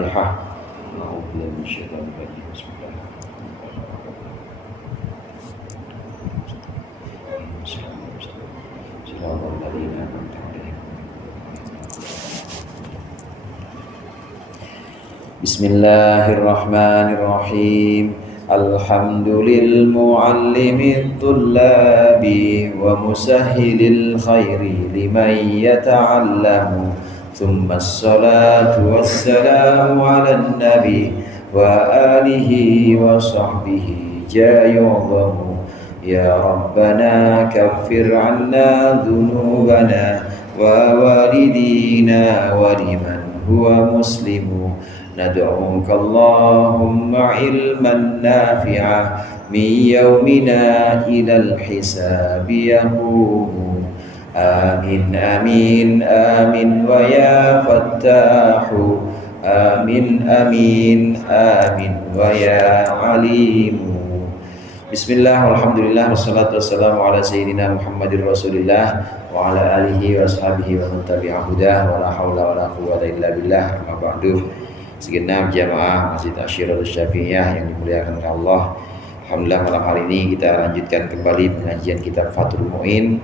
Al-Fatihah. A'udzubillahi minasyaitonir rajim. Bismillahirrahmanirrahim. Alhamdulil muallimit tullabi wa musahhilil khairi liman yata'allamu. Thumma assalatu wassalamu ala nabi wa alihi wa sahbihi jayu'zamu. Ya Rabbana kaffir anna dhunubana wa walidina wa liman huwa muslimu. Nad'uka Allahumma ilman nafi'a min yawmina ilal hisabi yaqumu. Amin amin amin wa ya fattahu. Amin amin amin wa ya alimu. Bismillah, alhamdulillah, wassalatu wassalamu ala sayyidina Muhammadir Rasulillah wa ala alihi wa sahbihi wa man tabi'a hudah wa la hawla wa la quwwata illa billah. Amma ba'du. Segenap jamaah Masjid Asyiratul Syafi'iyah yang dimuliakan oleh Allah. Alhamdulillah, malam hari ini kita lanjutkan kembali pengajian kitab Fathul Mu'in.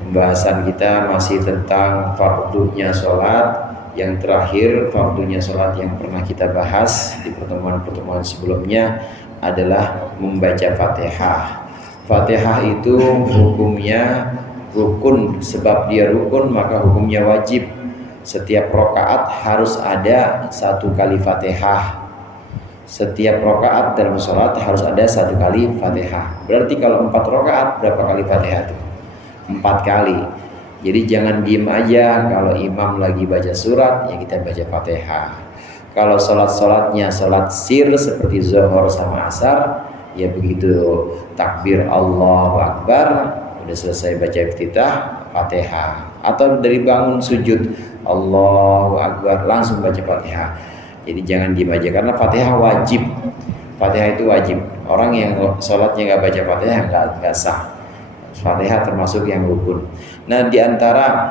Pembahasan kita masih tentang fardunya sholat. Yang terakhir, fardunya sholat yang pernah kita bahas di pertemuan-pertemuan sebelumnya adalah membaca Fatihah. Fatihah itu hukumnya rukun, sebab dia rukun maka hukumnya wajib. Setiap rakaat harus ada satu kali Fatihah. Setiap rakaat dalam sholat harus ada satu kali Fatihah. Berarti kalau 4 rakaat berapa kali Fatihah itu? 4 kali. Jadi jangan diem aja kalau imam lagi baca surat ya kita baca Fatihah. Kalau sholat-sholatnya sholat sir seperti zuhur sama asar, ya begitu takbir Allahu Akbar, udah selesai baca iftitah, Fatihah. Atau dari bangun sujud Allahu Akbar langsung baca Fatihah. Jadi jangan diem aja karena Fatihah wajib. Fatihah itu wajib. Orang yang sholatnya nggak baca Fatihah nggak sah. Fatihah termasuk yang rukun. Nah, di antara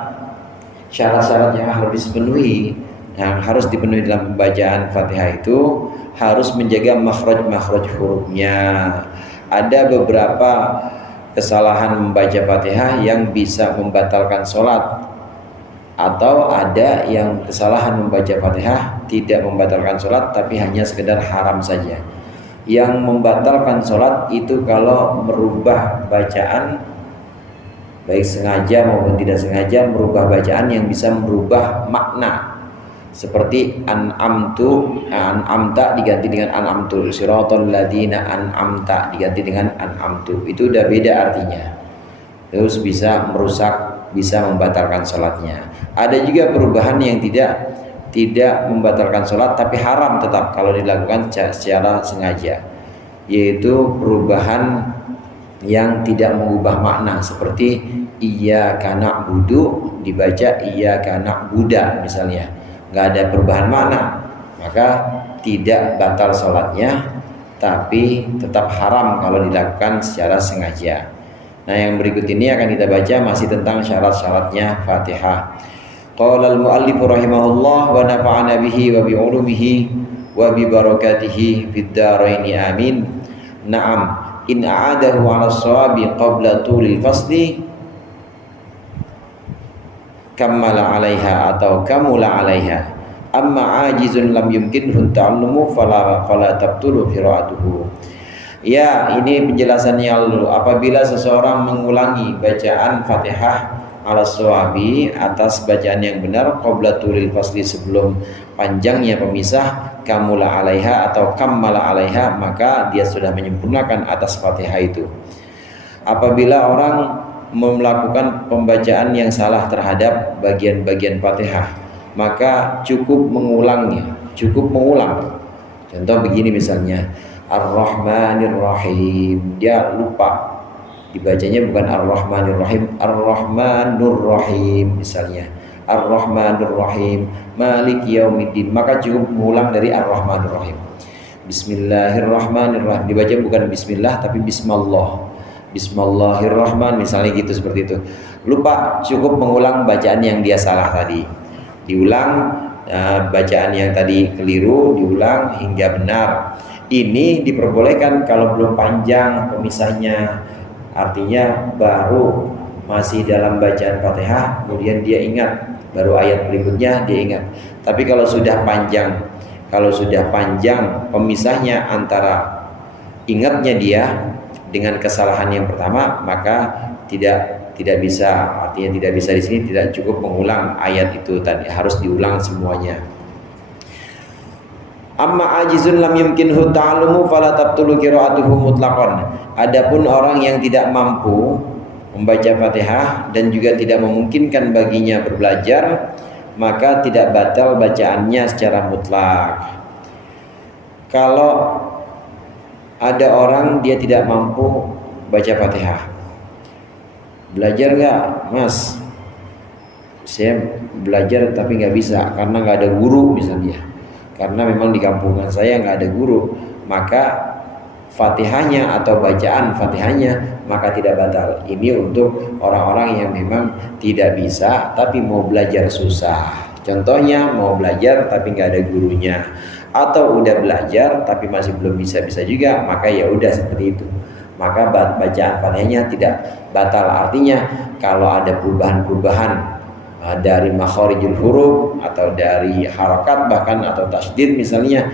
syarat-syarat yang harus dipenuhi, yang harus dipenuhi dalam pembacaan Fatihah itu harus menjaga makhraj hurufnya. Ada beberapa kesalahan membaca Fatihah yang bisa membatalkan sholat, atau ada yang kesalahan membaca Fatihah tidak membatalkan sholat tapi hanya sekedar haram saja. Yang membatalkan sholat itu kalau merubah bacaan, baik sengaja maupun tidak sengaja merubah bacaan yang bisa merubah makna. Seperti an'amta diganti dengan an'amtu, siratal ladzina an'amta diganti dengan an'amtu. Itu udah beda artinya. Terus bisa merusak, bisa membatalkan sholatnya. Ada juga perubahan yang tidak membatalkan sholat tapi haram tetap kalau dilakukan secara sengaja, yaitu perubahan yang tidak mengubah makna, seperti iyyaka na'budu dibaca iyyaka na'buda misalnya, nggak ada perubahan makna, maka tidak batal sholatnya tapi tetap haram kalau dilakukan secara sengaja. Nah, yang berikut ini akan kita baca masih tentang syarat-syaratnya Fatihah. Qala al-muallif rahimahullah wa nafa'ana bihi wa bi ulumihi wa bi barakatihi fid dharain amin. Na'am, in a'adahu 'ala shawabi qabla tulil fasli kammala 'alaiha atau kamula 'alaiha. Amma ajizun lam yumkinhu ta'allumu fala tabtulu qira'atuhu. Ya, ini penjelasannya lalu. Apabila seseorang mengulangi bacaan Fatihah ala shawabi atas bacaan yang benar qabla tulil fasli sebelum panjangnya pemisah, kamula 'alaiha atau kammala 'alaiha, maka dia sudah menyempurnakan atas Fatihah itu. Apabila orang melakukan pembacaan yang salah terhadap bagian-bagian Fatihah, maka cukup mengulangnya, cukup mengulang. Contoh begini misalnya, Ar-Rahmanir Rahim, dia lupa dibacanya bukan Ar-Rahmanir Rahim, Ar-Rahmanur Rahim misalnya, Ar-Rahmanur Rahim, Maliki Yaumiddin, maka cukup mengulang dari Ar-Rahmanur Rahim. Bismillahirrahmanirrahim, dibaca bukan Bismillah tapi Bismillah, Bismillahirrahman misalnya gitu, seperti itu. Lupa, cukup mengulang bacaan yang dia salah tadi, diulang bacaan yang tadi keliru diulang hingga benar. Ini diperbolehkan kalau belum panjang pemisahnya, artinya baru masih dalam bacaan Fatihah kemudian dia ingat, baru ayat berikutnya dia ingat. Tapi kalau sudah panjang pemisahnya antara ingatnya dia dengan kesalahan yang pertama, maka tidak bisa, artinya tidak bisa di sini, tidak cukup mengulang ayat itu tadi, harus diulang semuanya. Amma ajizun lam yumkinhu ta'allumu fala tabtulu qira'atuhu mutlaqan. Adapun orang yang tidak mampu membaca Fatihah dan juga tidak memungkinkan baginya berbelajar, maka tidak batal bacaannya secara mutlak. Kalau ada orang dia tidak mampu baca Fatihah, belajar nggak, Mas? Saya belajar tapi nggak bisa karena nggak ada guru misalnya. Karena memang di kampungan saya nggak ada guru, maka Fatihahnya atau bacaan Fatihahnya maka tidak batal. Ini untuk orang-orang yang memang tidak bisa tapi mau belajar susah. Contohnya mau belajar tapi nggak ada gurunya, atau udah belajar tapi masih belum bisa juga, maka ya udah seperti itu. Maka bacaan Fatihahnya tidak batal. Artinya kalau ada perubahan-perubahan dari makharijul huruf atau dari harakat bahkan atau tasydid misalnya,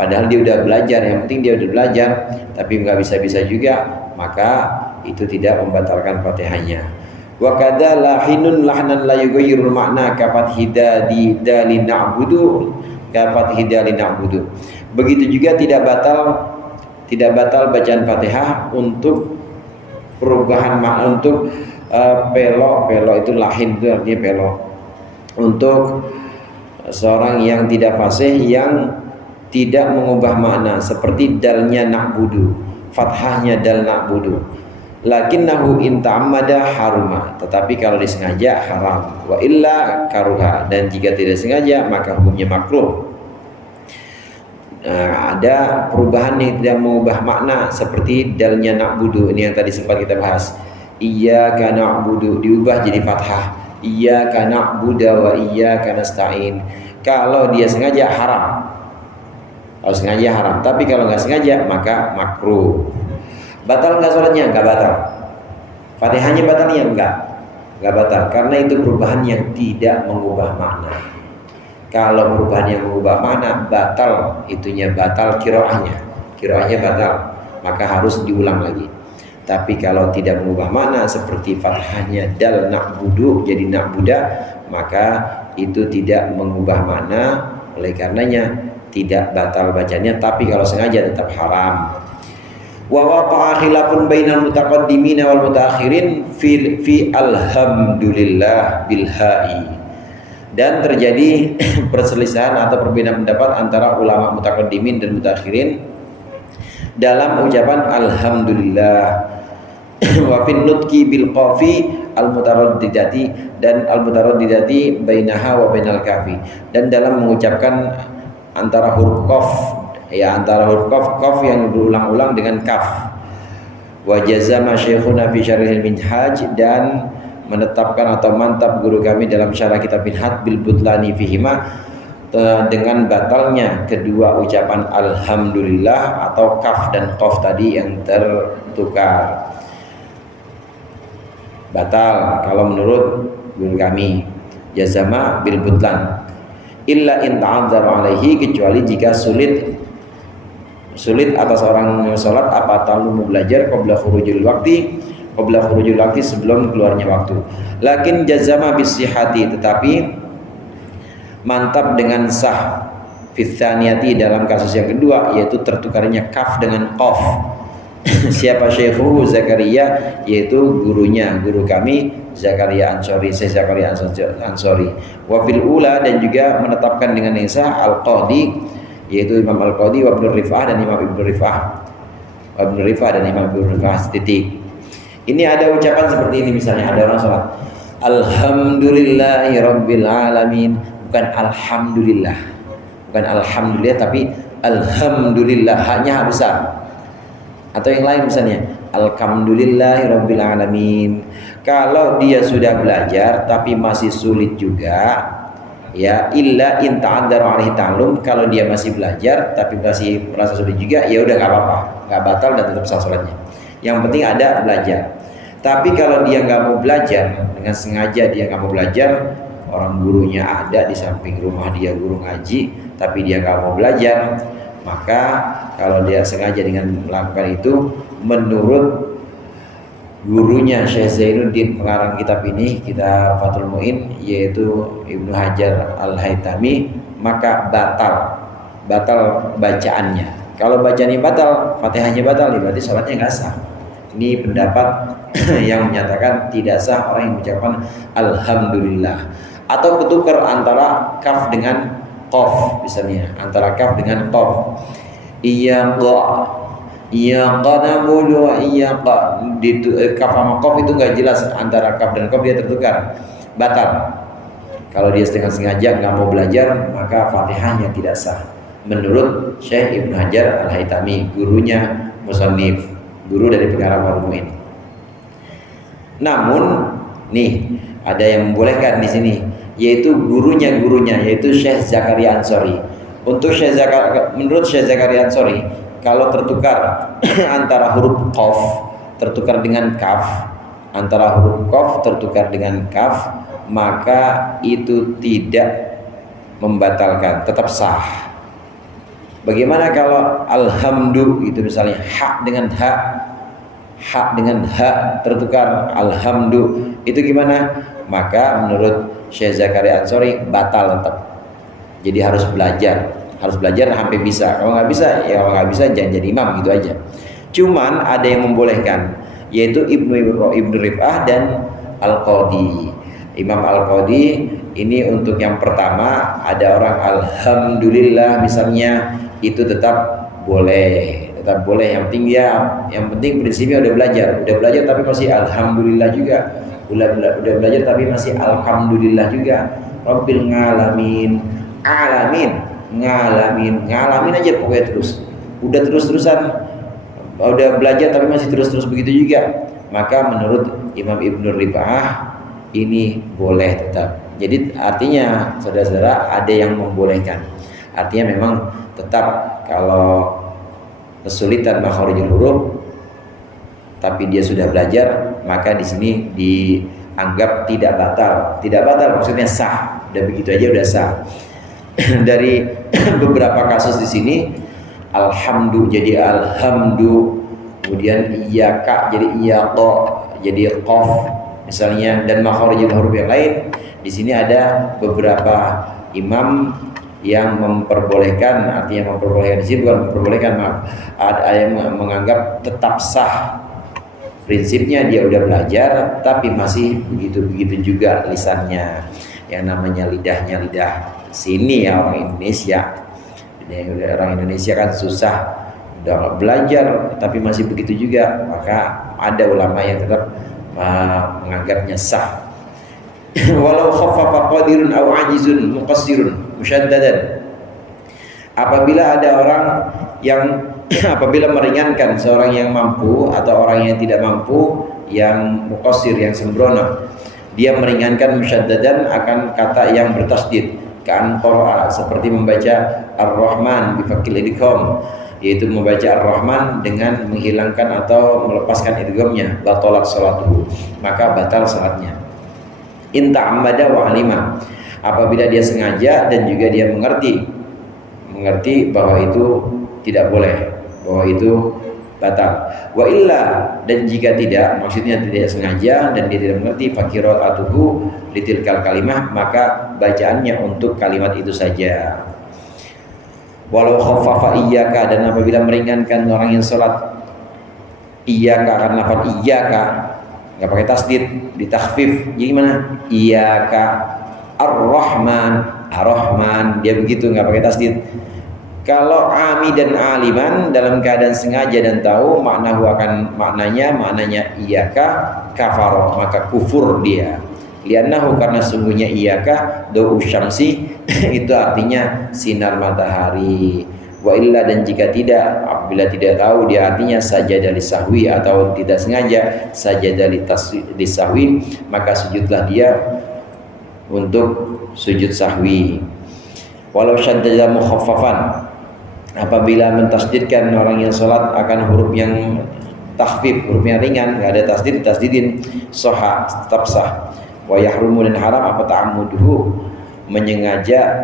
padahal dia udah belajar, yang penting dia udah belajar tapi nggak bisa juga, maka itu tidak membatalkan Fatihahnya. Wa kadza lahinun lahnan la yughayyirul makna kafat hidadi dalin na'budu kafat hidali na'budu. Begitu juga tidak batal bacaan Fatihah untuk perubahan makna, untuk pelok itu lahin, itu artinya pelok, untuk seorang yang tidak fasih yang tidak mengubah makna, seperti dalnya na'budu, fathahnya dal na'budu. Lakinnahu in ta'ammada haruma, tetapi kalau disengaja haram, wa illa karuha, dan jika tidak sengaja maka hukumnya makruh. Ada perubahan yang tidak mengubah makna seperti dalnya na'budu, ini yang tadi sempat kita bahas. Iyyaka na'budu diubah jadi fathah, iyyaka na'budu wa iyyaka nasta'in. Kalau dia sengaja haram, kalau sengaja haram, tapi kalau nggak sengaja maka makruh. Batal nggak sholatnya? Nggak batal. Fatihahnya batalnya? Nggak batal, karena itu perubahan yang tidak mengubah makna. Kalau perubahan yang mengubah makna batal, itunya batal kiroahnya batal, maka harus diulang lagi. Tapi kalau tidak mengubah makna seperti fathahnya dal na'budu jadi na'buda, maka itu tidak mengubah makna, oleh karenanya tidak batal bacanya, tapi kalau sengaja tetap haram. Wa waqa'a khilafun bainal mutaqaddimin wal mutaakhirin fi alhamdulillah bil ha'i. Dan terjadi perselisihan atau perbedaan pendapat antara ulama mutaqaddimin dan mutaakhirin dalam ucapan alhamdulillah. Wa fin nutqi bil qafi al mutaraddidati, dan al mutaraddidati bainaha wa bainal kafi, dan dalam mengucapkan antara huruf qaf, ya antara huruf qaf yang berulang-ulang dengan kaf. Wa jazama syekhuna fi syarhil minhaj, dan menetapkan atau mantap guru kami dalam syarah kitab Minhaj bil butlani fihima, dengan batalnya kedua ucapan alhamdulillah atau kaf dan qaf tadi yang tertukar. Batal kalau menurut guru kami, jazama bil butlan, illa in ta'adzara alaihi, kecuali jika sulit atas orang sholat apa talu belajar qabla khurujul waktu sebelum keluarnya waktu. Lakin jazama bisihati, tetapi mantap dengan sah fitsaniyati dalam kasus yang kedua, yaitu tertukarnya kaf dengan qaf. Siapa Syekhu Zakaria, yaitu guru kami Zakaria Ansori, Syekh Zakaria Ansori. Wa fil ula, dan juga menetapkan dengan yang sah Al-Qadi, yaitu Imam Al-Qadi wa Ibnu Rif'ah dan Imam Ibnu Rif'ah titik. Ini ada ucapan seperti ini, misalnya ada orang sholat alhamdulillahi rabbil alamin, bukan alhamdulillah, tapi alhamdulillah, hanya besar. Atau yang lain misalnya alhamdulillahi rabbil alamin. Kalau dia sudah belajar tapi masih sulit juga, Ya, illa in ta'adzara alaihi ta'allum, kalau dia masih belajar tapi masih merasa sulit juga, ya udah nggak apa-apa, nggak batal dan tetap sah salatnya. Yang penting ada belajar. Tapi kalau dia nggak mau belajar, dengan sengaja dia nggak mau belajar, orang gurunya ada di samping rumah dia, guru ngaji, tapi dia nggak mau belajar, maka kalau dia sengaja dengan melakukan itu, menurut gurunya Syekh Zainuddin pengarang kitab ini, kitab Fathul Mu'in, yaitu Ibnu Hajar Al-Haytami, maka batal bacaannya. Kalau bacaannya batal, Fatihahnya batal, berarti sholatnya nggak sah. Ini pendapat yang menyatakan tidak sah orang yang mengucapkan alhamdulillah. Atau ketukar antara kaf dengan qaf, misalnya antara kaf dengan qaf. Iyyaqa na'budu wa iyyaqa, kaf sama qaf itu nggak jelas, antara kaf dan qaf dia tertukar, batal. Kalau dia setengah sengaja nggak mau belajar, maka Fatihahnya tidak sah. Menurut Syekh Ibnu Hajar Al-Haytami, gurunya musannif, guru dari pengarang Fathul Mu'in. Namun nih ada yang membolehkan di sini, yaitu gurunya yaitu Syekh Zakaria Ansori. Menurut Syekh Zakaria Ansori, kalau tertukar antara huruf qaf tertukar dengan kaf, antara huruf qaf tertukar dengan kaf, maka itu tidak membatalkan, tetap sah. Bagaimana kalau alhamdu itu misalnya ha dengan ha tertukar alhamdu, itu gimana? Maka menurut Syekh Zakaria Ansori batal tetap. Jadi harus belajar sampai bisa. Kalau nggak bisa jangan jadi imam, gitu aja. Cuman ada yang membolehkan, yaitu Ibnu Rif'ah dan Al-Qadi. Imam Al-Qadi ini untuk yang pertama, ada orang alhamdulillah misalnya, itu tetap boleh. Yang penting prinsipnya udah belajar tapi masih alhamdulillah juga. Udah belajar tapi masih alhamdulillah juga. Rabbil ngalamin aja pokoknya terus. Udah terus-terusan, udah belajar tapi masih terus-terus begitu juga. Maka menurut Imam Ibnu Rif'ah ini boleh tetap. Jadi artinya saudara-saudara, ada yang membolehkan. Artinya memang tetap kalau kesulitan makharijul huruf tapi dia sudah belajar, maka di sini dianggap tidak batal. Tidak batal maksudnya sah. Udah begitu aja udah sah. Dari beberapa kasus di sini, alhamdu jadi alhamdu, kemudian iyyaka jadi iyyaqa, jadi qaf misalnya, dan makharijul huruf yang lain. Di sini ada beberapa imam yang memperbolehkan, artinya memperbolehkan di sini bukan memperbolehkan, maaf, ada yang menganggap tetap sah. Prinsipnya dia udah belajar tapi masih begitu-begitu juga lisannya. Yang namanya lidahnya lidah sini ya, orang Indonesia. Jadi orang Indonesia kan susah, udah belajar tapi masih begitu juga. Maka ada ulama yang tetap menganggapnya sah. Walau khaffafa qadirun aw ajizun muqassirun musyaddadan. Apabila ada orang yang apabila meringankan seorang yang mampu atau orang yang tidak mampu, yang muqassir, yang sembrono, dia meringankan musyaddadan akan kata yang bertasdid, kan qira'a, seperti membaca Ar-Rahman bi fakil idgham, yaitu membaca Ar-Rahman dengan menghilangkan atau melepaskan idghamnya, batalat salatuhu, maka batal salatnya. In ta'ammada wa alima, apabila dia sengaja dan juga dia mengerti bahwa itu tidak boleh, bahwa itu batal. Wa illa, dan jika tidak, maksudnya tidak sengaja dan dia tidak mengerti, fakiratuhu litilkal kalimah, maka bacaannya untuk kalimat itu saja. Walau khaffafa iyyaka, dan apabila meringankan orang yang sholat iyyaka, karena lafaz iyyaka nggak pakai tasdid, ditakhfif. Jadi gimana? Iyyaka Ar-Rahman, dia begitu nggak pakai tasdid. Kalau ami dan aliman dalam keadaan sengaja dan tahu maknanya iyyaka kafaro, maka kufur dia. Liannahu, karena sungguhnya iyyaka dau syamsi itu artinya sinar matahari. Wa illa, dan jika tidak, apabila tidak tahu, dia artinya sajadah lisahwi atau tidak sengaja sajadah lisahwi, maka sujudlah dia untuk sujud sahwi. Walau syaddada mukhaffafan, apabila mentasdidkan orang yang sholat akan huruf yang takhfif, huruf yang ringan, nggak ada tasdid, tasdidin, soha, tetap sah. Wa yahrumu, dan haram apa ta'ammuduhu, menyengaja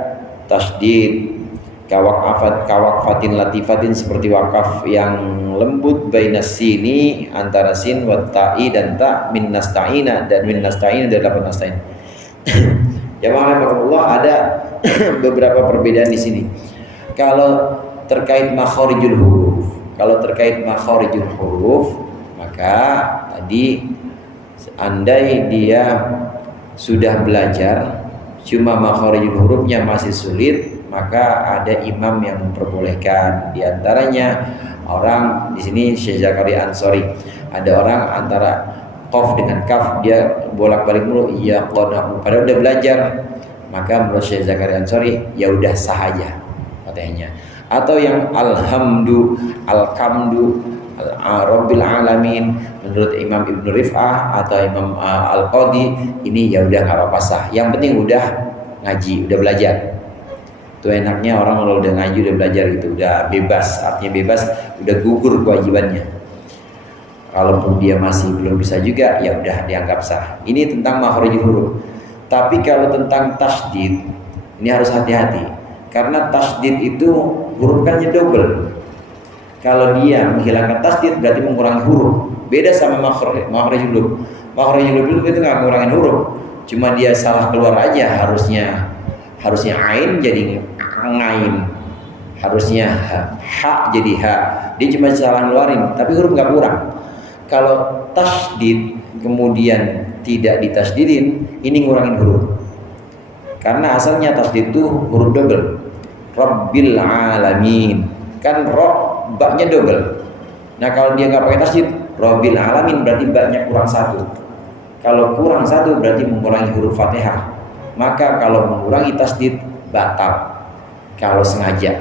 tasdid, kawakfatin latifatin, seperti wakaf yang lembut, bainas sini, antara sin wa ta'i dan ta, min nasta'ina, dan min nasta'ina dari lapan nasta'in. Ya Allah, ada beberapa perbedaan di sini. Kalau terkait makharijul huruf, maka tadi andai dia sudah belajar cuma makharijul hurufnya masih sulit, maka ada imam yang memperbolehkan. Di antaranya orang di sini Syekh Zakaria Ansori, ada orang antara qaf dengan kaf dia bolak-balik mulu, iya qanahu, padahal udah belajar. Maka menurut Syekh Zakaria Ansori ya udah sah aja Fatihahnya. Atau yang alhamdu, alkamdu, rabbil alamin, menurut Imam Ibnu Rif'ah atau Imam Al-Qadi, ini ya udah nggak apa-apa sah. Yang penting udah ngaji, udah belajar. Itu enaknya orang kalau udah ngaji, udah belajar gitu, udah bebas. Artinya bebas, udah gugur kewajibannya. Kalaupun dia masih belum bisa juga, ya udah dianggap sah. Ini tentang makharijul huruf. Tapi kalau tentang tasdid, ini harus hati-hati. Karena tasdid itu huruf kan double. Kalau dia menghilangkan tasdid berarti mengurangi huruf. Beda sama makharijul huruf. Makharijul huruf itu nggak mengurangi huruf, cuma dia salah keluar aja. Harusnya ain jadi ngain, harusnya ha jadi ha. Dia cuma salah ngeluarin, tapi huruf nggak kurang. Kalau tasdid kemudian tidak ditasdidin, ini ngurangin huruf. Karena asalnya tasdid itu huruf double. Rabbil alamin, kan ro baknya double. Nah kalau dia nggak pakai tasdid, Rabbil alamin, berarti baknya kurang satu. Kalau kurang satu berarti mengurangi huruf Fatihah. Maka kalau mengurangi tasdid batal. Kalau sengaja,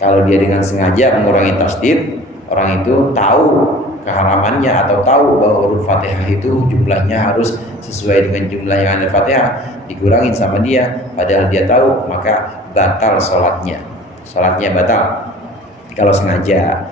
kalau dia dengan sengaja mengurangi tasdid, orang itu tahu keharamannya atau tahu bahwa huruf Fatihah itu jumlahnya harus sesuai dengan jumlah yang ada Fatihah, dikurangin sama dia, padahal dia tahu, maka batal sholatnya batal kalau sengaja.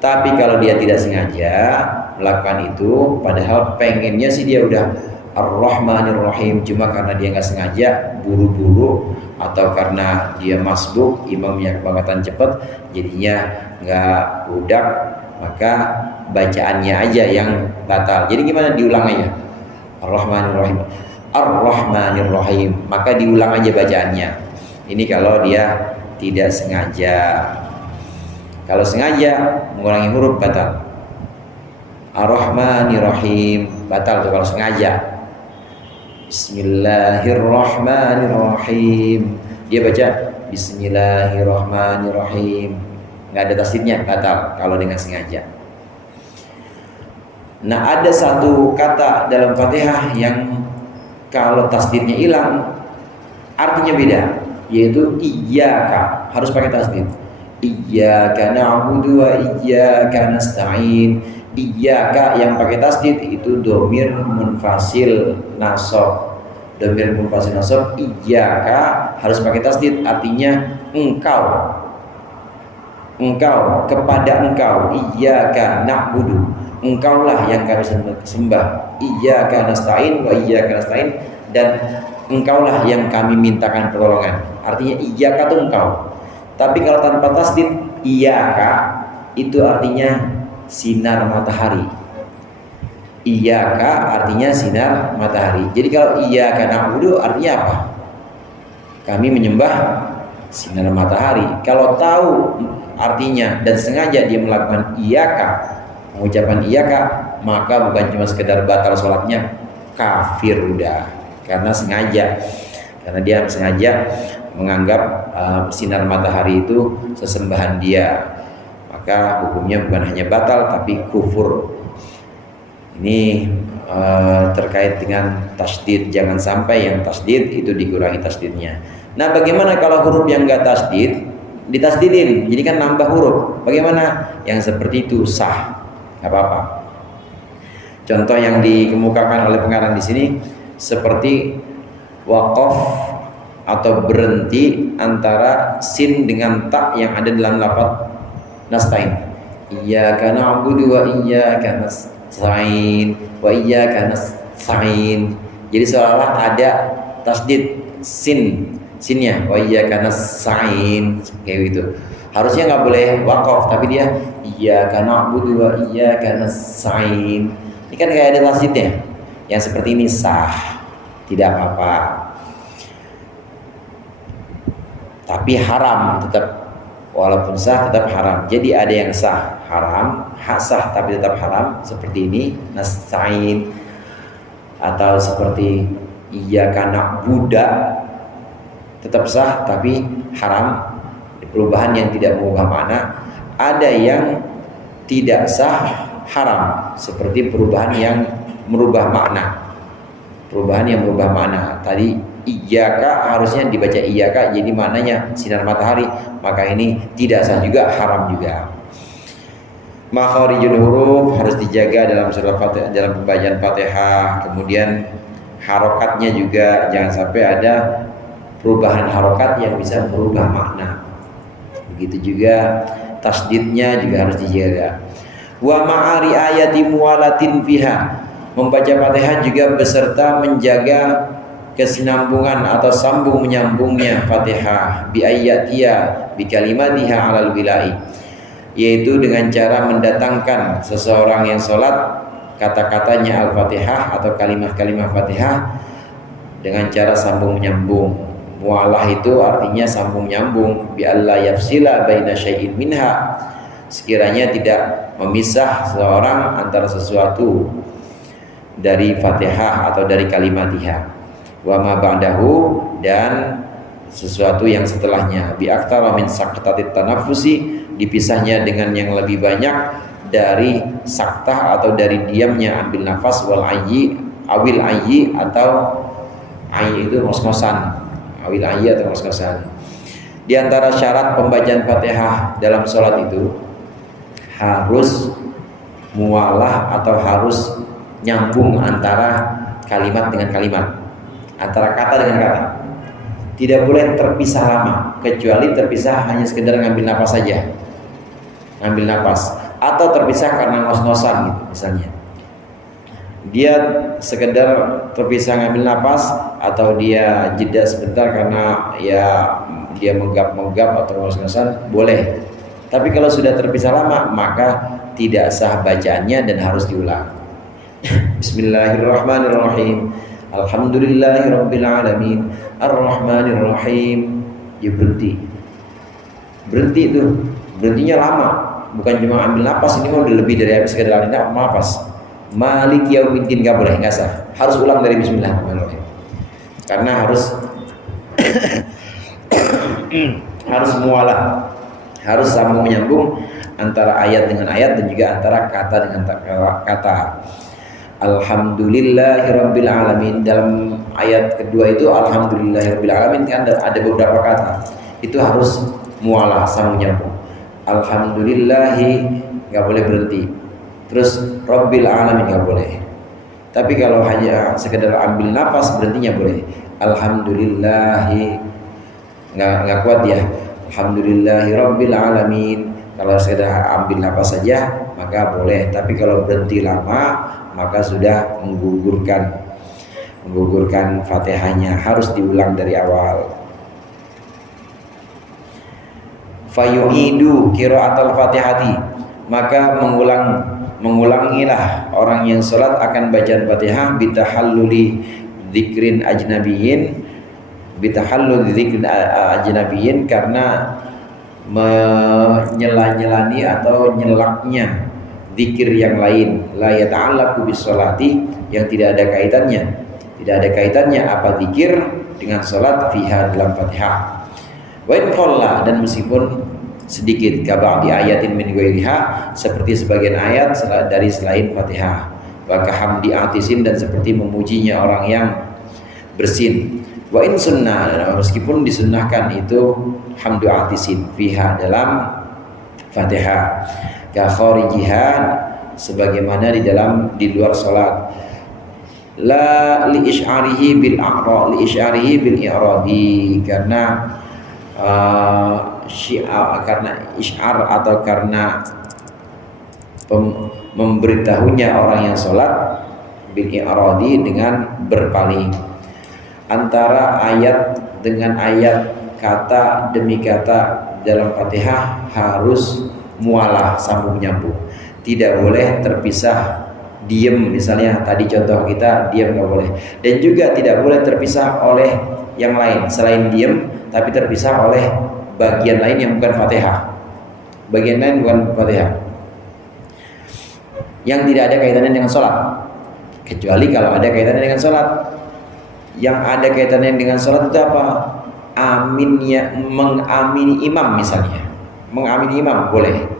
Tapi kalau dia tidak sengaja melakukan itu, padahal pengennya sih dia udah Ar-Rahmanir Rahim, cuma karena dia nggak sengaja, buru-buru, atau karena dia masbuk, imamnya kebangetan cepet, jadinya nggak udak, maka bacaannya aja yang batal. Jadi gimana, diulang aja, Ar-Rahmanir Rahim, Ar-Rahmanir Rahim, maka diulang aja bacaannya. Ini kalau dia tidak sengaja. Kalau sengaja mengurangi huruf batal. Ar-Rahmanir Rahim batal tuh kalau sengaja. Bismillahirrahmanirrahim, dia baca Bismillahirrahmanirrahim, nggak ada tasdidnya, batal kalau dengan sengaja. Nah ada satu kata dalam Fatihah yang kalau tasdidnya hilang artinya beda, yaitu iyyaka, harus pakai tasdid. Iyyaka na'budu wa iyyaka nasta'in. Iyyaka yang pakai tasdid itu dhamir munfasil nasab. Dhamir munfasil nasab, iyyaka harus pakai tasdid, artinya engkau. Engkau, kepada engkau. Iyyaka na'budu, engkaulah yang kami sembah. Iyyaka nasta'in wa iyyaka nasta'in, dan engkaulah yang kami mintakan pertolongan. Artinya iyyaka itu engkau. Tapi kalau tanpa tasdid, iyyaka itu artinya sinar matahari. Iyyaka artinya sinar matahari. Jadi kalau iyyaka na'budu artinya apa? Kami menyembah sinar matahari. Kalau tahu artinya dan sengaja dia melakukan iyyaka, mengucapkan iyyaka, maka bukan cuma sekedar batal sholatnya, kafir udah, karena sengaja. Karena dia sengaja menganggap sinar matahari itu sesembahan dia, maka hukumnya bukan hanya batal tapi kufur. Ini terkait dengan tasdid, jangan sampai yang tasdid itu dikurangi tasdidnya. Nah bagaimana kalau huruf yang enggak tasdid ditasdidin, jadi kan nambah huruf, bagaimana? Yang seperti itu sah, nggak apa-apa. Contoh yang dikemukakan oleh pengarang di sini seperti waqaf atau berhenti antara sin dengan ta yang ada dalam lafaz nasta'in. Iyyaka na'budu wa iyyaka nasta'in wa iyyaka nasta'in. Jadi seolah-olah ada tasdid sinnya wa iyyaka nasta'in kayak gitu. Harusnya nggak boleh waqaf, tapi dia iyyaka na'budu wa iyyaka nasta'in. Ini kan kayak ada tasdidnya. Yang seperti ini sah, tidak apa-apa. Tapi haram tetap, walaupun sah tetap haram. Jadi ada yang sah haram, sah tapi tetap haram, seperti ini nasta'in, atau seperti iyyaka na'budu tetap sah tapi haram, perubahan yang tidak mengubah makna. Ada yang tidak sah haram, seperti perubahan yang merubah makna. Perubahan yang merubah makna. Tadi iyyaka harusnya dibaca iyyaka, jadi maknanya sinar matahari, maka ini tidak sah juga, haram juga. Makharijul huruf harus dijaga dalam surah Fatihah, dalam pembacaan Fatihah. Kemudian harokatnya juga jangan sampai ada perubahan harokat yang bisa merubah makna. Begitu juga tasdidnya juga harus dijaga. Wa ma'ari ayati muwalatin fiha, membaca Fatihah juga beserta menjaga kesinambungan atau sambung menyambungnya Fatihah bi ayatiha bi kalimatiha alal bilai, yaitu dengan cara mendatangkan seseorang yang sholat kata-katanya Al-Fatihah atau kalimat-kalimat Fatihah dengan cara sambung menyambung. Mualah itu artinya sambung nyambung, bi alla yafsila baina syai'in minha, sekiranya tidak memisah seseorang antara sesuatu dari Fatihah atau dari kalimatiha. Wa ma ba'dahu, dan sesuatu yang setelahnya, bi aktsara min saqtatit tanaffusi, dipisahnya dengan yang lebih banyak dari saktah atau dari diamnya ambil nafas, wal ayyi awil ayyi, atau ayyi itu ngos-ngosan, awil ayyi atau ngos-ngosan. Di antara syarat pembacaan Fatihah dalam sholat itu harus mualah atau harus nyambung antara kalimat dengan kalimat, antara kata dengan kata. Tidak boleh terpisah lama, kecuali terpisah hanya sekedar ngambil napas saja, ngambil napas, atau terpisah karena ngos-ngosan gitu misalnya. Dia sekedar terpisah ngambil napas, atau dia jeda sebentar karena ya dia menggap-menggap atau ngos-ngosan, boleh. Tapi kalau sudah terpisah lama, maka tidak sah bacaannya dan harus diulang. Bismillahirrahmanirrahim. Alhamdulillahirabbil alamin. Ar-Rahmanir-Rahim. Ya berhenti. Berhenti itu. Berhentinya lama. Bukan cuma ambil napas, ini mah udah lebih dari habis sekedar ambil napas. Malik yaumiddin enggak boleh, enggak sah. Harus ulang dari bismillahirrahmanirrahim. Karena harus harus mualah. Harus sambung menyambung antara ayat dengan ayat dan juga antara kata dengan kata. Alhamdulillahirabbil alamin. Dalam ayat kedua itu alhamdulillahirabbil alamin kan ada beberapa kata. Itu harus mualah, sambung nyambung. Alhamdulillahi enggak boleh berhenti. Terus rabbil alamin enggak boleh. Tapi kalau hanya sekedar ambil nafas berhentinya boleh. Alhamdulillahi enggak kuat ya. Alhamdulillahirabbil alamin. Kalau sekedar ambil nafas saja maka boleh. Tapi kalau berhenti lama maka sudah menggugurkan Fatihahnya, harus diulang dari awal. Fayu'idu qiraatul Fatihati, maka mengulangilah orang yang salat akan bacaan Fatihah bitahalluli dzikrin ajnabiyyin, karena menyela-nyelani atau nyelaknya zikir yang lain, la yata'allaqu bis sholati, yang tidak ada kaitannya apa zikir dengan salat fiha dalam Fatihah. Wa in qalla, dan meskipun sedikit, kaba'di ayatin min ghairiha, seperti sebagian ayat dari selain Fatihah. Wa kahamdi atisin, dan seperti memujinya orang yang bersin. Wa in sunnah, meskipun disunnahkan itu hamdu atisin fiha dalam Fatihah. Ka kharijihan, sebagaimana di luar salat. la li isy'arihi bil a'ra, li isy'arihi bil i'radi, karena karena isy'ar atau karena memberitahunya orang yang sholat bil i'radi dengan berpaling antara ayat dengan ayat, kata demi kata dalam Fatihah harus mualah, sambung nyambung, tidak boleh terpisah. Diem misalnya tadi contoh kita diem nggak boleh, dan juga tidak boleh terpisah oleh yang lain selain diem, tapi terpisah oleh bagian lain yang bukan Fatihah, bagian lain bukan Fatihah yang tidak ada kaitannya dengan sholat, kecuali kalau ada kaitannya dengan sholat. Yang ada kaitannya dengan sholat itu apa? Aminnya, mengamini imam misalnya, mengamini imam boleh.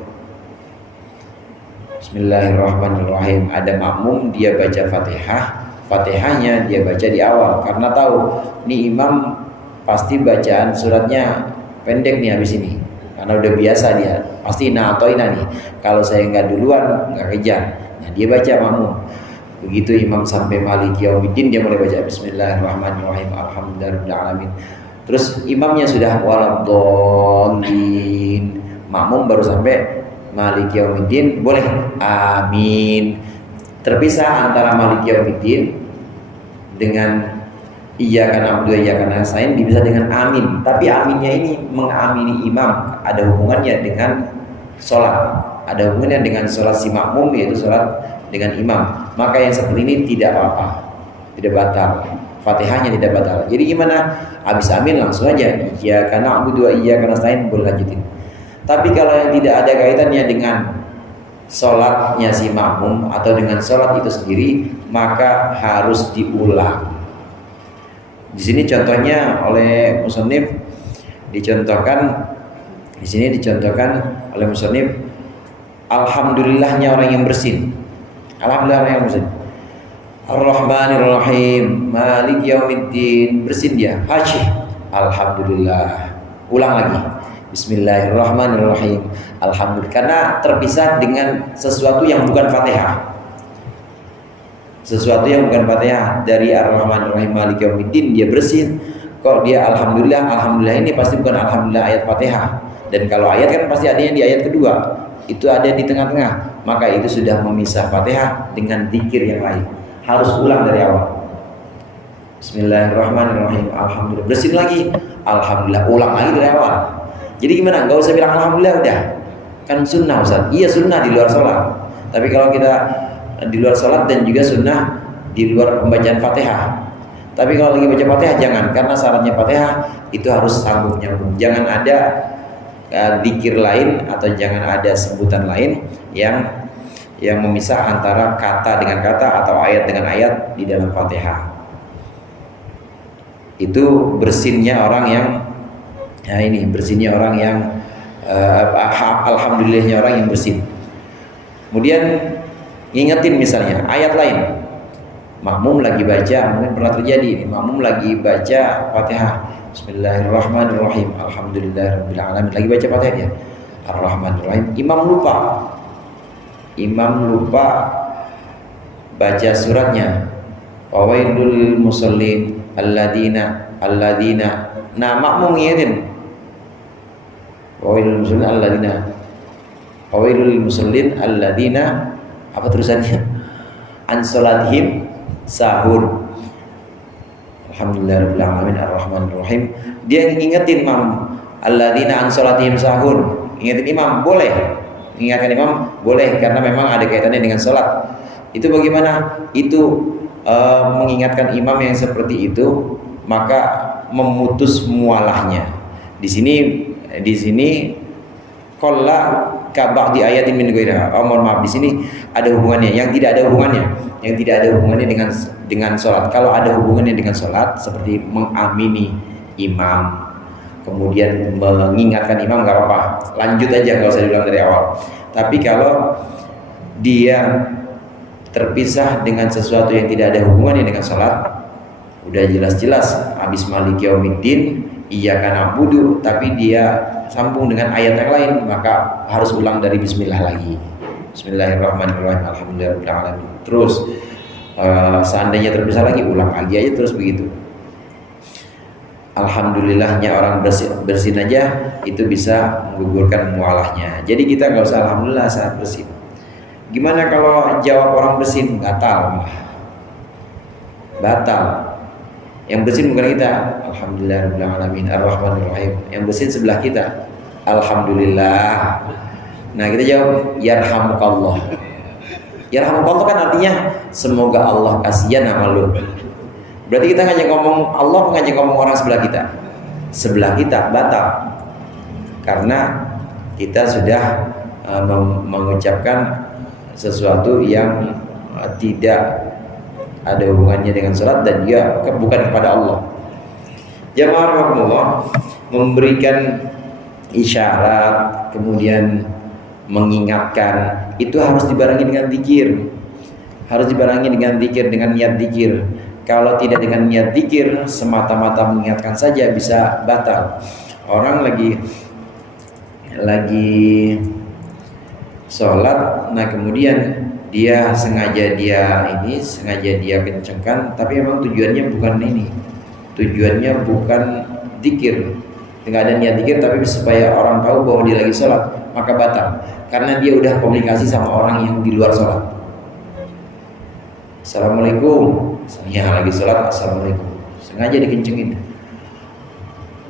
Bismillahirrahmanirrahim, ada makmum dia baca Fatihah, Fatihahnya dia baca di awal karena tahu nih imam pasti bacaan suratnya pendek nih habis ini, karena udah biasa dia pasti na'atoina nih, kalau saya nggak duluan nggak kejar. Nah dia baca makmum, begitu imam sampai Maliki Yaumiddin dia mulai baca Bismillahirrahmanirrahim alhamdulillahirabbil alamin, terus imamnya sudah waladhdallin, makmum baru sampai Maliki Yaumiddin boleh amin. Terpisah antara Maliki Yaumiddin dengan iyyaka na'budu wa iyyaka nasta'in dipisah dengan amin, tapi aminnya ini mengamini imam, ada hubungannya dengan sholat, ada hubungannya dengan sholat si makmum, yaitu sholat dengan imam. Maka yang seperti ini tidak apa-apa, tidak batal, Fatihahnya tidak batal. Jadi gimana? Habis amin langsung aja iyyaka na'budu wa iyyaka nasta'in, boleh lanjutin. Tapi kalau yang tidak ada kaitannya dengan sholatnya si makmum atau dengan sholat itu sendiri, maka harus diulang. Di sini contohnya oleh musannif dicontohkan, di sini dicontohkan oleh musannif alhamdulillahnya orang yang bersin. Alhamdulillah orang yang bersin. Ar-Rahmanir-Rahim, Maliki Yaumiddin, bersin dia. Haji. Alhamdulillah. Ulang lagi. Bismillahirrahmanirrahim. Alhamdulillah, karena terpisah dengan sesuatu yang bukan Fatihah. Sesuatu yang bukan Fatihah, dari Ar-Rahmanir-Rahim Maliki Yaumiddin dia bersin. Kok dia alhamdulillah, alhamdulillah ini pasti bukan alhamdulillah ayat Fatihah. Dan kalau ayat kan pasti adanya di ayat kedua. Itu ada di tengah-tengah. Maka itu sudah memisah Fatihah dengan zikir yang lain. Harus ulang dari awal. Bismillahirrahmanirrahim. Alhamdulillah. Bersin lagi. Alhamdulillah. Ulang lagi dari awal. Jadi gimana? Gak usah bilang alhamdulillah udah. Kan sunnah Ustaz. Iya sunnah di luar sholat. Tapi kalau kita di luar sholat dan juga sunnah di luar pembacaan Fatihah. Tapi kalau lagi baca Fatihah jangan, karena syaratnya Fatihah itu harus sambung nyambung. Jangan ada zikir lain atau jangan ada sebutan lain yang memisah antara kata dengan kata atau ayat dengan ayat di dalam Fatihah. Itu bersinnya orang yang bersinnya orang yang alhamdulillahnya orang yang bersin. Kemudian ngingetin misalnya ayat lain, makmum lagi baca, mungkin pernah terjadi, makmum lagi baca Fatihah, Bismillahirrahmanirrahim, alhamdulillahirabbil alamin, lagi baca Fatihah dia, Ar-Rahmanir-Rahim, imam lupa baca suratnya, wawailul musallin alladzina. Nah makmum ngingetin, wawailul musallin alladzina, apa terusannya? An salatihim sahur. Alhamdulillahirabbil alamin arrahmanirrahim. Dia ngingetin imam, alladzina an salatihim sahur. Ingetin imam boleh. Ingatkan imam boleh karena memang ada kaitannya dengan salat. Itu bagaimana? Itu mengingatkan imam yang seperti itu, maka memutus mualahnya. Di sini qalla ka ba'di ayatin min ghairiha. Mohon maaf, di sini ada hubungannya, yang tidak ada hubungannya dengan sholat. Kalau ada hubungannya dengan sholat, seperti mengamini imam, kemudian mengingatkan imam, nggak apa-apa, lanjut aja, nggak usah diulang dari awal. Tapi kalau dia terpisah dengan sesuatu yang tidak ada hubungannya dengan sholat, udah jelas-jelas habis Maliki Yaumiddin, iyyaka na'budu, tapi dia sambung dengan ayat yang lain, maka harus ulang dari bismillah lagi. Bismillahirrahmanirrahim, alhamdulillahirabbil alamin. Terus Seandainya terpisah lagi, ulang lagi aja terus begitu. Alhamdulillahnya orang bersin aja itu bisa menggugurkan mualahnya. Jadi kita nggak usah alhamdulillah saat bersin. Gimana kalau jawab orang bersin? Batal. Yang bersin bukan kita. Alhamdulillahirabbil alamin arrahmanir rahim. Yang bersin sebelah kita. Alhamdulillah. Nah kita jawab yarhamukallah. Yarhamukallah kan artinya semoga Allah kasihan sama lu. Berarti kita ngajak ngomong Allah, ngajak ngomong orang sebelah kita. Sebelah kita batal. Karena kita sudah mengucapkan sesuatu yang tidak ada hubungannya dengan sholat dan juga bukan kepada Allah. Jamaah rahmatullah, memberikan isyarat, kemudian mengingatkan, itu harus dibarengi dengan zikir. Harus dibarengi dengan zikir, dengan niat zikir. Kalau tidak dengan niat zikir, semata-mata mengingatkan saja bisa batal. Orang lagi sholat, nah kemudian dia sengaja kencengkan, tapi memang tujuannya bukan ini. Tujuannya bukan zikir. Tidak ada niat zikir, tapi supaya orang tahu bahwa dia lagi sholat, maka batal. Karena dia udah komunikasi sama orang yang di luar sholat. Assalamualaikum. Ya lagi sholat, assalamualaikum. Sengaja dikencengin.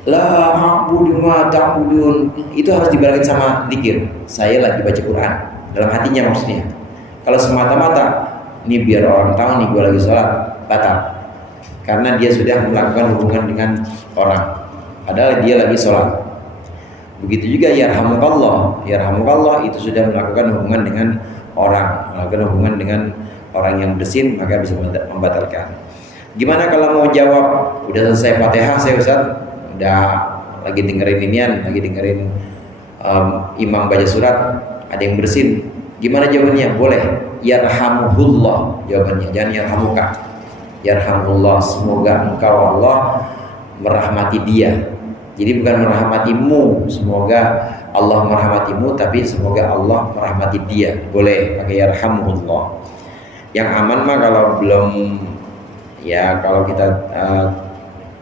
La ma'budu ma ta'budun. Itu harus dibarengi sama zikir. Saya lagi baca Quran. Dalam hatinya maksudnya. Kalau semata-mata, ini biar orang tahu nih gue lagi sholat, batal. Karena dia sudah melakukan hubungan dengan orang. Padahal dia lagi sholat. Begitu juga yarhamukallah. Yarhamukallah itu sudah melakukan hubungan dengan orang. Melakukan hubungan dengan orang yang bersin, maka bisa membatalkan. Gimana kalau mau jawab udah selesai Fatihah saya Ustaz, udah lagi dengerin imam baca surat, ada yang bersin, gimana jawabannya? Boleh yarhamuhullah jawabannya, jangan yarhamuka. Yarhamullah, semoga engkau Allah merahmati dia. Jadi bukan merahmatimu, semoga Allah merahmatimu, tapi semoga Allah merahmati dia. Boleh pakai yarhamuhullah. Yang aman mah kalau kita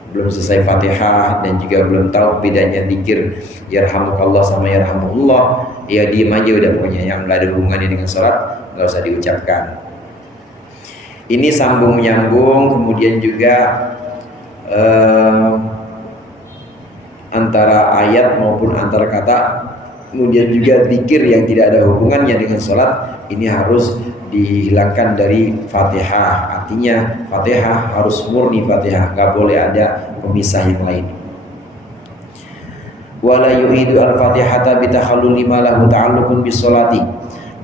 belum selesai Fatihah dan juga belum tahu bedanya zikir yarhamukallah sama yarhamullah, ya diem aja udah, pokoknya yang nggak ada hubungannya dengan sholat nggak usah diucapkan. Ini sambung menyambung, kemudian juga antara ayat maupun antara kata, kemudian juga zikir yang tidak ada hubungannya dengan sholat, ini harus dihilangkan dari Fatihah. Artinya Fatihah harus murni Fatihah, nggak boleh ada pemisah yang lain. Wala yu'idu al-Fatihata bitakhalluli ma lahu ta'alluqun bisolati,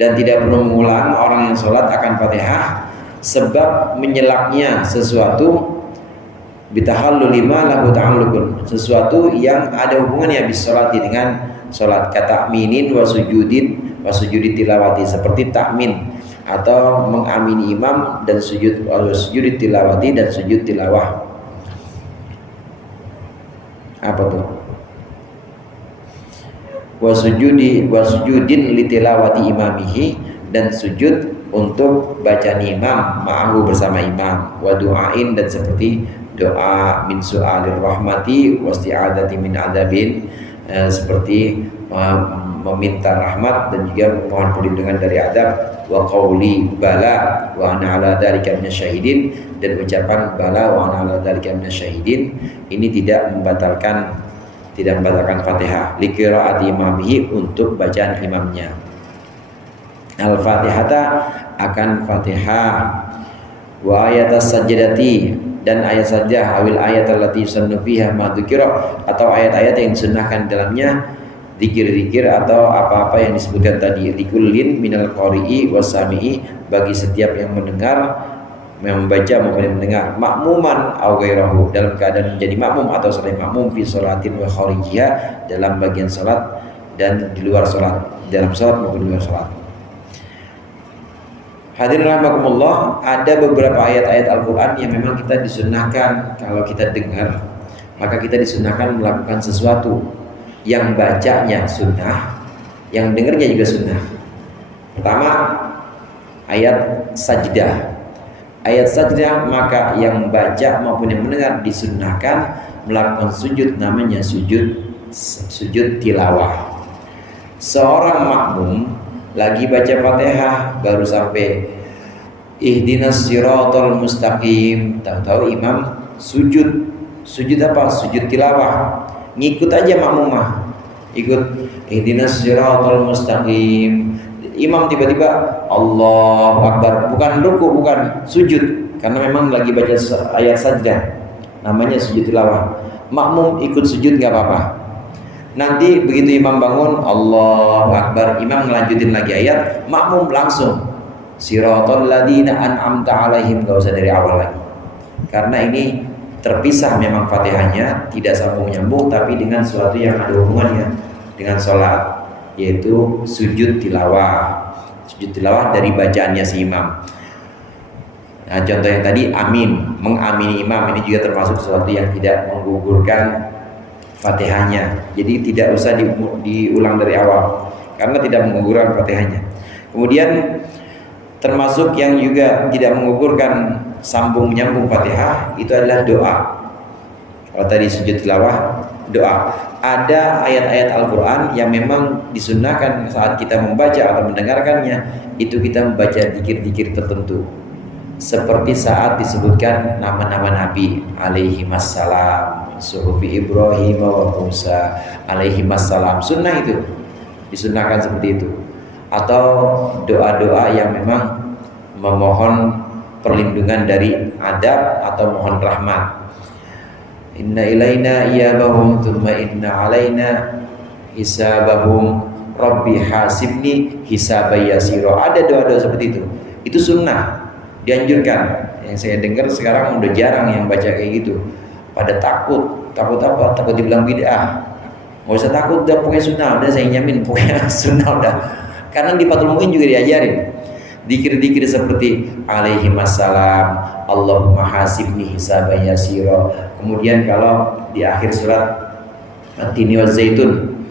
dan tidak perlu mengulang orang yang sholat akan Fatihah sebab menyelaknya sesuatu, bitakhalluli ma lahu ta'alluqun, sesuatu yang ada hubungannya bisolati dengan sholat, kata minin wa sujudi tilawati, seperti takmin atau mengamini imam dan sujud tilawati dan sujud tilawah. Apa tuh? Wasujudin litilawati imamihi, dan sujud untuk bacaan imam ma'ahu bersama imam, wa du'ain, dan seperti doa min su'alir rahmati wasti'adati min adabin, seperti meminta rahmat dan juga mohon perlindungan dari adab, wa qauli bala wa ana ala dzalika minasyahidin, dan ucapan bala wa ana ala dzalika minasyahidin, ini tidak membatalkan Fatihah, li qiraati imamihi, untuk bacaan imamnya. Al-Fatihata akan Fatihah, wa ayatas sajdati, dan ayat sajdah, awil ayat allati yusannu fiha ma dzukira, atau ayat-ayat yang disunnahkan dalamnya zikir-zikir atau apa-apa yang disebutkan tadi, likullin minal qari'i wasami'i, bagi setiap yang mendengar, yang membaca maupun yang mendengar, makmuman au ghairahu, dalam keadaan menjadi makmum atau selain makmum, fi sholatin wa kharijiha, dalam bagian salat dan di luar salat, dalam salat maupun di luar salat. Hadirin rahimakumullah, ada beberapa ayat-ayat Al-Quran yang memang kita disunnahkan, kalau kita dengar maka kita disunnahkan melakukan sesuatu. Yang bacanya sunnah, yang dengarnya juga sunnah. Pertama, ayat sajdah. ayat sajdah, maka yang baca maupun yang mendengar disunnahkan melakukan sujud, namanya sujud tilawah. Seorang makmum lagi baca Fatihah baru sampai ihdinas siratal mustaqim, tahu-tahu imam sujud apa? Sujud tilawah. Ngikut aja makmumah, ikut ihdinas siratal mustaqim. Imam tiba-tiba Allahu Akbar, bukan ruku, bukan sujud, karena memang lagi baca ayat sajdah, namanya sujud tilawah. Makmum ikut sujud nggak apa-apa. Nanti begitu imam bangun Allahu Akbar, imam ngelanjutin lagi ayat, makmum langsung siratal ladzina an'amta alaihim, nggak usah dari awal lagi. Karena ini terpisah memang Fatihahnya, tidak sambung nyambung, tapi dengan sesuatu yang ada hubungannya dengan sholat, yaitu sujud tilawah. Sujud tilawah dari bacaannya si imam. Nah, contoh yang tadi amin, mengamini imam, ini juga termasuk sesuatu yang tidak menggugurkan Fatihahnya. Jadi tidak usah diulang dari awal karena tidak menggugurkan Fatihahnya. Kemudian termasuk yang juga tidak menggugurkan sambung nyambung Fatihah itu adalah doa. Kalau tadi sujud tilawah, doa. Ada ayat-ayat Al-Quran yang memang disunnahkan saat kita membaca atau mendengarkannya, itu kita membaca zikir-zikir tertentu. Seperti saat disebutkan nama-nama Nabi alaihi wassalam, suhufi Ibrahim wa Musa alaihi wassalam, sunnah itu disunnahkan seperti itu. Atau doa-doa yang memang memohon perlindungan dari adab atau mohon rahmat. Inna ilaina iyabahum thumma inna alaina hisabahum rabbi hasibni hisaban yasira. Ada doa-doa seperti itu. Itu sunnah, dianjurkan. Yang saya dengar sekarang udah jarang yang baca kayak gitu. Pada takut apa? Takut dibilang bid'ah. Nggak usah takut, udah pokoknya sunnah, udah saya nyamin pokoknya sunnah udah. Karena di Fathul Mu'in juga diajarin dikir-dikir seperti alaihi wassalam, Allahumma hasibni hisaban yasira. Kemudian kalau di akhir surat At-Tini wa Zaitun,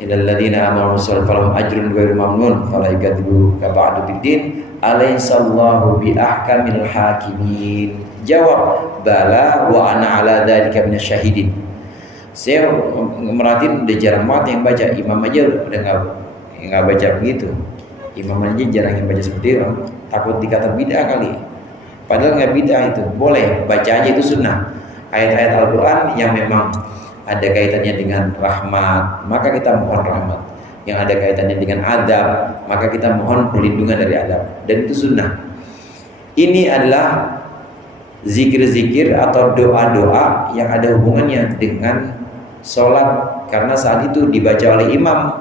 illal ladzina amanu falahum ajrun ghairu mamnun fala yukadzibuka ba'du biddin alaysallahu bi ahkamil hakimin. Jawab, bala wa ana ala dzalika minasyahidin. Saya merhatiin udah jarang banget yang baca, imam aja udah nggak baca begitu. Imam aja jarang yang baca seperti itu, takut dikata bid'ah kali. Padahal nggak bid'ah, itu boleh, baca aja, itu sunnah. Ayat-ayat Al-Quran yang memang ada kaitannya dengan rahmat, maka kita mohon rahmat. Yang ada kaitannya dengan adab, maka kita mohon perlindungan dari adab. Dan itu sunnah. Ini adalah zikir-zikir atau doa-doa yang ada hubungannya dengan sholat, karena saat itu dibaca oleh imam,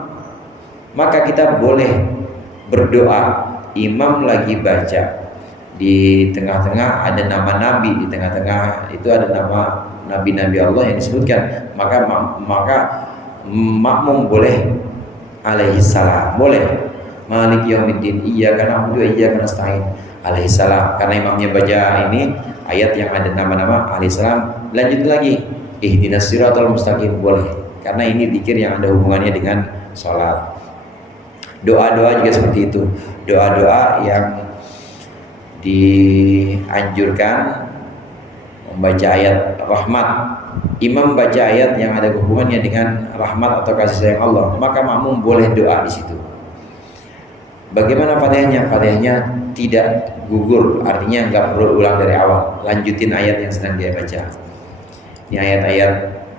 maka kita boleh berdoa. Imam lagi baca, di tengah-tengah ada nama Nabi, di tengah-tengah itu ada nama Nabi-Nabi Allah yang disebutkan, maka makmum boleh alaihi salam, boleh Malik yaumiddin iyyaka na'budu wa iyyaka nasta'in alaihi salam, karena imamnya baca ini ayat yang ada nama-nama alaihi salam. Lanjut lagi ihdinas siratal mustaqim, boleh, karena ini zikir yang ada hubungannya dengan sholat. Doa-doa juga seperti itu, doa-doa yang dianjurkan membaca ayat rahmat. Imam baca ayat yang ada hubungannya dengan rahmat atau kasih sayang Allah, maka makmum boleh doa di situ. Bagaimana Fatihahnya? Fatihahnya tidak gugur, artinya nggak perlu ulang dari awal, lanjutin ayat yang sedang dia baca. Ini ayat-ayat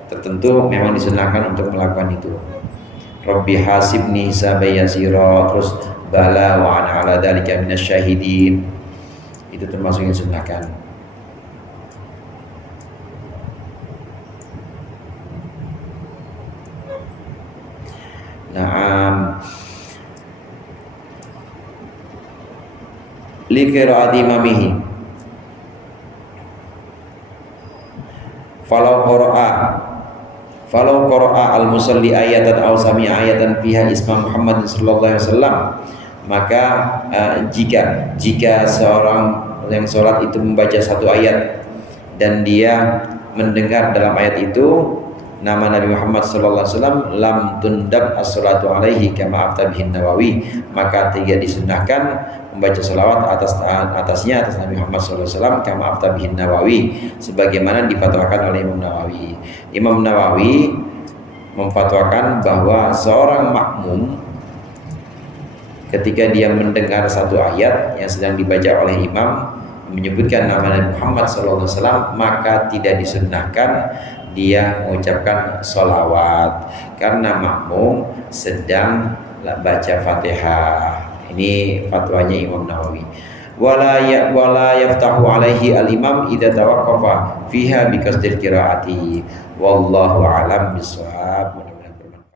tertentu memang disunahkan untuk melakukan itu. Rabbi hasibni hisaban yasira, terus bala wa ana ala dzalika minasyahidin, itu termasuk yang disunahkan. Naam. Li qiraati imamihi falau qara'a al-musalli ayatan aw sami'a ayatan fiha isma Muhammad sallallahu alaihi wasallam, maka jika seorang yang sholat itu membaca satu ayat dan dia mendengar dalam ayat itu nama Nabi Muhammad sallallahu alaihi wasallam lam tundab as-salatu alaihi kama aftabihin Nawawi, maka tidak disunahkan membaca salawat atasnya atas Nabi Muhammad sallallahu alaihi wasallam kama aftabihin Nawawi, sebagaimana difatwakan oleh Imam Nawawi. Imam Nawawi memfatwakan bahwa seorang makmum ketika dia mendengar satu ayat yang sedang dibaca oleh imam menyebutkan nama Nabi Muhammad SAW, maka tidak disunnahkan dia mengucapkan sholawat karena makmum sedang baca Fatihah. Ini fatwanya Imam Nawawi. Wala yaftahu alaihi al-imam idza tawaqqafa fiha bi qasdil qiraati. Wallahu a'lam bishawab.